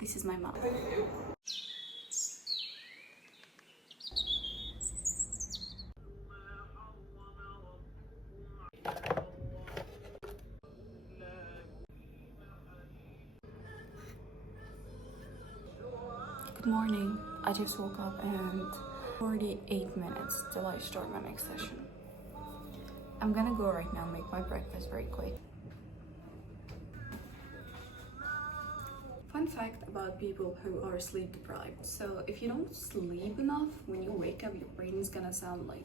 This is my mouth. Good morning. I just woke up and 48 minutes till I start my next session. I'm gonna go right now make my breakfast very quick. Fun fact about people who are sleep deprived. So if you don't sleep enough, when you wake up, your brain is gonna sound like,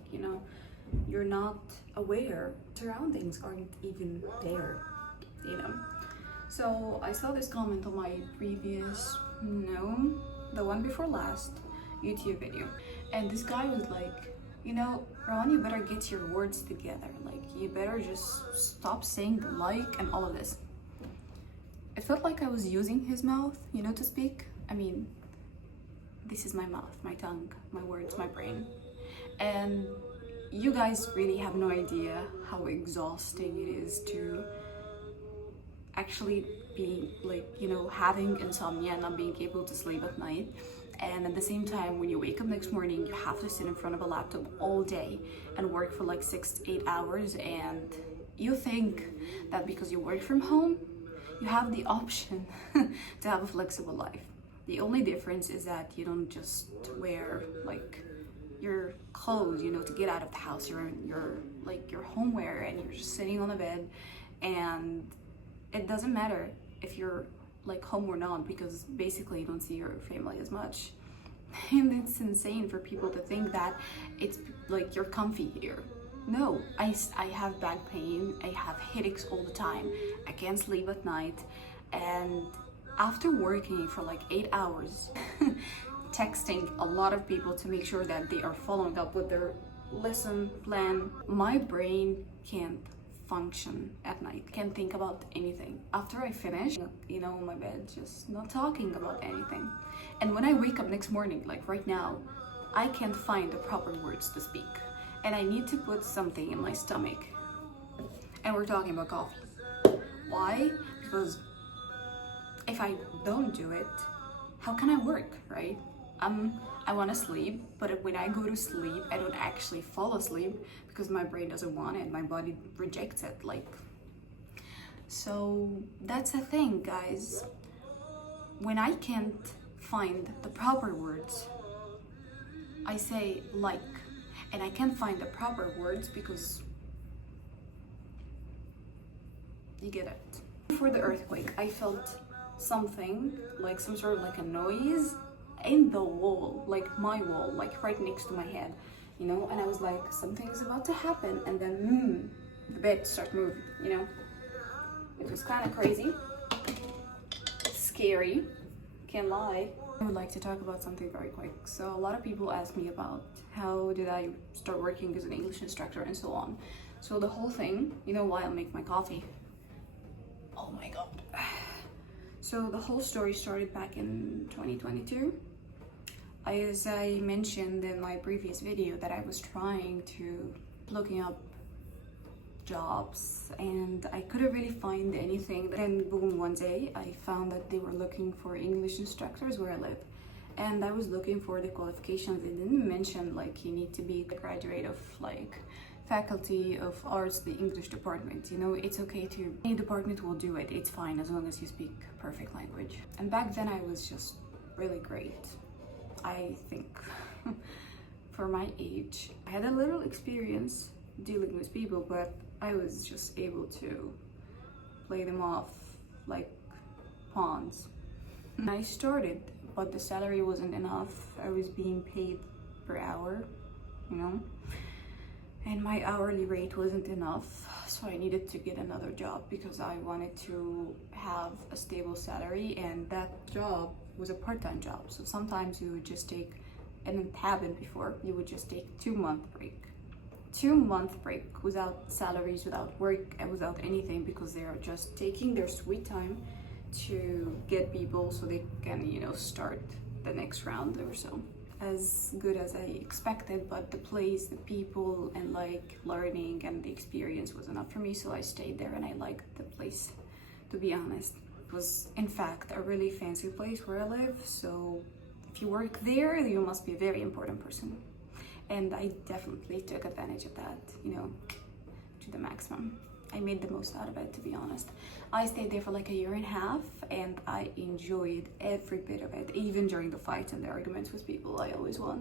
you're not aware. Surroundings aren't even there, So I saw this comment on my previous, the one before last YouTube video. And this guy was like, Ron, you better get your words together. Like, you better just stop saying the like and all of this. It felt like I was using his mouth, to speak. I mean, this is my mouth, my tongue, my words, my brain. And you guys really have no idea how exhausting it is to actually be having insomnia and not being able to sleep at night. And at the same time, when you wake up next morning, you have to sit in front of a laptop all day and work for like 6 to 8 hours. And you think that because you work from home, you have the option to have a flexible life. The only difference is that you don't just wear your clothes, to get out of the house. You're in your homeware and you're just sitting on the bed, and it doesn't matter if you're home or not, because basically you don't see your family as much. And it's insane for people to think that it's you're comfy here. No, I have back pain, I have headaches all the time, I can't sleep at night, and after working for 8 hours, texting a lot of people to make sure that they are following up with their lesson plan, my brain can't function at night, can't think about anything. After I finish, on my bed, just not talking about anything. And when I wake up next morning, like right now, I can't find the proper words to speak. And I need to put something in my stomach. And we're talking about coffee. Why? Because if I don't do it, how can I work, right? I want to sleep, but when I go to sleep, I don't actually fall asleep because my brain doesn't want it, my body rejects it. So that's the thing, guys. When I can't find the proper words, I say and I can't find the proper words because you get it. Before the earthquake, I felt something, some sort of a noise in the wall, my wall, right next to my head, and I was like, something's about to happen, and then the bed started moving, It was kind of crazy, scary, can't lie. I would like to talk about something very quick. So a lot of people ask me about how did I start working as an English instructor and so on. So the whole thing, why I'll make my coffee. Oh my god. So the whole story started back in 2022. As I mentioned in my previous video that I was trying to looking up jobs and I couldn't really find anything. Then boom, one day I found that they were looking for English instructors where I live, and I was looking for the qualifications. They didn't mention you need to be a graduate of faculty of arts, the English department. It's okay to, any department will do it, it's fine as long as you speak perfect language. And back then I was just really great, I think. For my age, I had a little experience dealing with people, but I was just able to play them off like pawns. I started, but the salary wasn't enough. I was being paid per hour, and my hourly rate wasn't enough, so I needed to get another job because I wanted to have a stable salary, and that job was a part-time job. So sometimes you would just take, and it happened before, you would just take 2-month break. 2-month break without salaries, without work, and without anything, because they are just taking their sweet time to get people so they can, start the next round or so. As good as I expected, but the place, the people, and learning and the experience was enough for me, so I stayed there and I liked the place, to be honest. It was in fact a really fancy place where I live, so if you work there, you must be a very important person. And I definitely took advantage of that, you know, to the maximum. I made the most out of it, to be honest. I stayed there for like a year and a half, and I enjoyed every bit of it. Even during the fights and the arguments with people, I always won.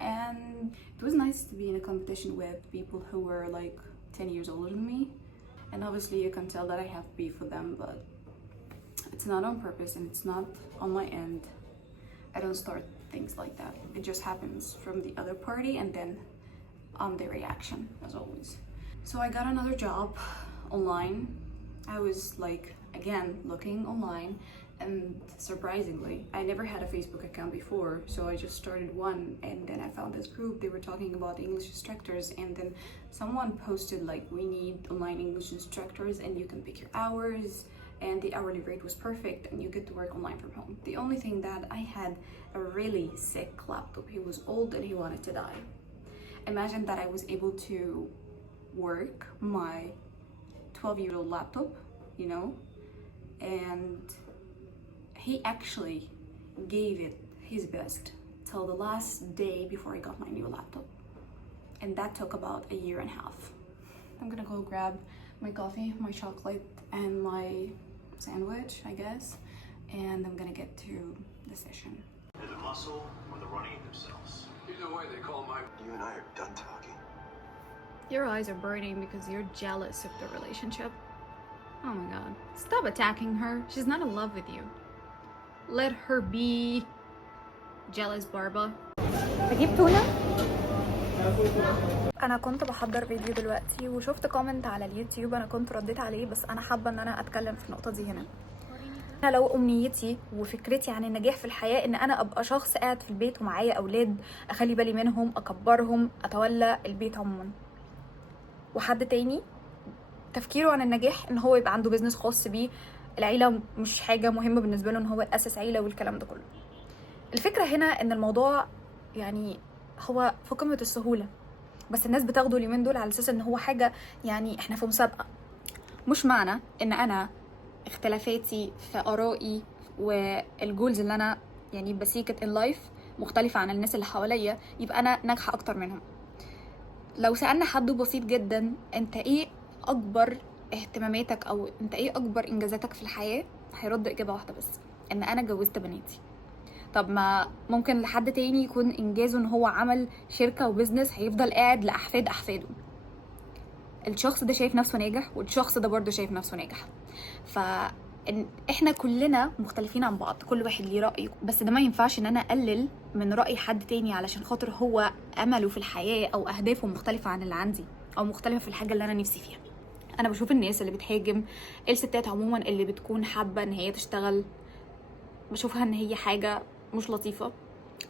And it was nice to be in a competition with people who were like 10 years older than me. And obviously you can tell that I have beef with them, but it's not on purpose and it's not on my end. I don't start things like that. It just happens from the other party, and then I'm the reaction, as always. So I got another job online. I was like, again, looking online, and surprisingly, I never had a Facebook account before, so I just started one, and then I found this group. They were talking about English instructors, and then someone posted like, we need online English instructors and you can pick your hours, and the hourly rate was perfect, and you get to work online from home. The only thing that I had a really sick laptop. He was old and he wanted to die. Imagine that I was able to work my 12-year-old laptop, you know, and he actually gave it his best till the last day before I got my new laptop. And that took about a year and a half. I'm gonna go grab my coffee, my chocolate, and my sandwich, I guess, and I'm gonna get to the session. The muscle or the running it themselves. Either way, they call my... You and I are done talking. Your eyes are burning because you're jealous of the relationship. Oh my god. Stop attacking her. She's not in love with you. Let her be. Jealous Barba. بجيب تونة. انا كنت بحضر فيديو دلوقتي وشفت كومنت على اليوتيوب، انا كنت رديت عليه، بس انا حابه ان انا اتكلم في النقطه دي هنا. انا لو امنيتي وفكرتي عن النجاح في الحياه ان انا ابقى شخص قاعد في البيت ومعايا اولاد، اخلي بالي منهم، اكبرهم، اتولى البيت عموما، وحد تاني تفكيره عن النجاح ان هو يبقى عنده بيزنس خاص بيه، العيله مش حاجه مهمه بالنسبه له ان هو ياسس عيله والكلام ده كله. الفكره هنا ان الموضوع يعني هو في قمه السهوله، بس الناس بتاخده اليومين دول على اساس ان هو حاجه، يعني احنا في مسابقه. مش معنى ان انا اختلافاتي في ارائي والجولز اللي انا يعني بسيكت ان لايف مختلفه عن الناس اللي حواليا يبقى انا ناجحه اكتر منهم. لو سالنا حد بسيط جدا انت ايه اكبر اهتماماتك او انت ايه اكبر انجازاتك في الحياه، هيرد اجابه واحده بس، ان انا جوزت بناتي. طب ما ممكن لحد تاني يكون انجازه ان هو عمل شركه وبزنس هيفضل قاعد لاحفاد احفاده. الشخص ده شايف نفسه ناجح والشخص ده برضه شايف نفسه ناجح. فاحنا كلنا مختلفين عن بعض، كل واحد ليه رأيه، بس ده ما ينفعش ان انا اقلل من رأي حد تاني علشان خاطر هو امله في الحياة او اهدافه مختلفة عن اللي عندي او مختلفة في الحاجة اللي انا نفسي فيها. انا بشوف الناس اللي بتهاجم الستات عموما اللي بتكون حابة ان هي تشتغل، بشوفها ان هي حاجة مش لطيفة.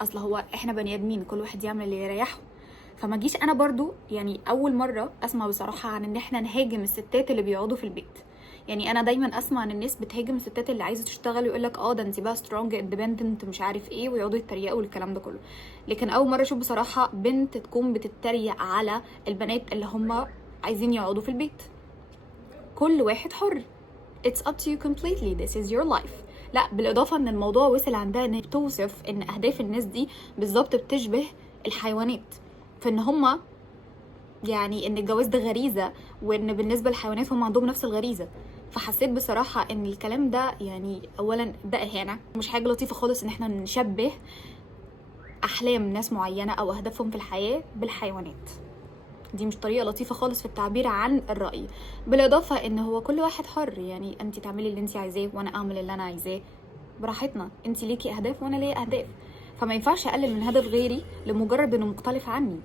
اصل هو احنا بني ادمين، كل واحد يعمل اللي يريحه. فما جيش انا برضو يعني اول مرة اسمع بصراحة عن ان احنا نهاجم الستات اللي بيقعدوا في البيت. يعني انا دايما اسمع ان الناس بتهاجم الستات اللي عايزه تشتغل ويقول لك ده انت بقى سترونج اندبندنت مش عارف ايه، ويقعدوا يتريقوا والكلام ده كله. لكن اول مره اشوف بصراحه بنت تكون بتتريق على البنات اللي هم عايزين يقعدوا في البيت. كل واحد حر. It's up to you completely. This is your life. لا، بالاضافه ان الموضوع وصل عندها ان بتوصف ان اهداف الناس دي بالظبط بتشبه الحيوانات، فان هم يعني ان الجواز ده غريزه، وان بالنسبه للحيوانات هم عندهم نفس الغريزه. فحسيت بصراحه ان الكلام ده يعني اولا ده اهانه، مش حاجه لطيفه خالص ان احنا نشبه احلام ناس معينه او اهدافهم في الحياه بالحيوانات. دي مش طريقه لطيفه خالص في التعبير عن الراي. بالاضافه ان هو كل واحد حر، يعني انت تعملي اللي انت عايزاه وانا اعمل اللي انا عايزاه براحتنا. انت ليكي اهداف وانا ليا اهداف، فما ينفعش اقلل من هدف غيري لمجرد انه مختلف عني.